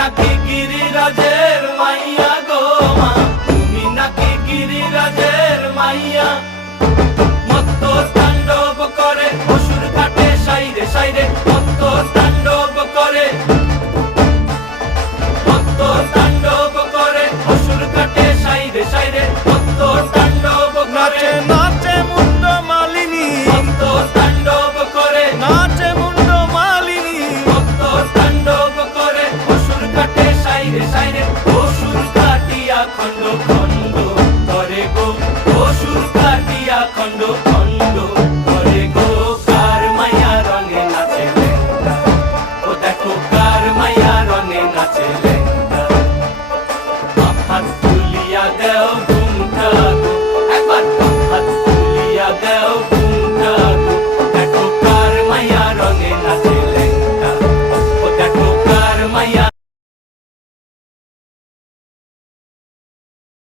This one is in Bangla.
নাকি গিরিরাজের মাইয়া গো মা, তুমি নাকি গিরিরাজের মাইয়া। মত্ত তাণ্ডব করে অসুর কাটে সাইরে সাইরে, মত্ত তাণ্ডব করে, মত্ত তাণ্ডব করে অসুর কাটে সাইরে সাইরে, মত্ত তাণ্ডব করে। নাচে মুন্ড মালিনী, মত্ত তাণ্ডব করে, নাচে মুন্ড মালিনী, মত্ত তাণ্ডব করে অসুর কাটে সাইরে সাইরে, অসুর কাটিয়া খণ্ড খণ্ড করে গো, অসুর কাটিয়া খণ্ড খণ্ড করে গো। কার মায়া রঙে নাচে লেঙ্গা, ও দেখো কার মায়া রঙে নাচে লেঙ্গা।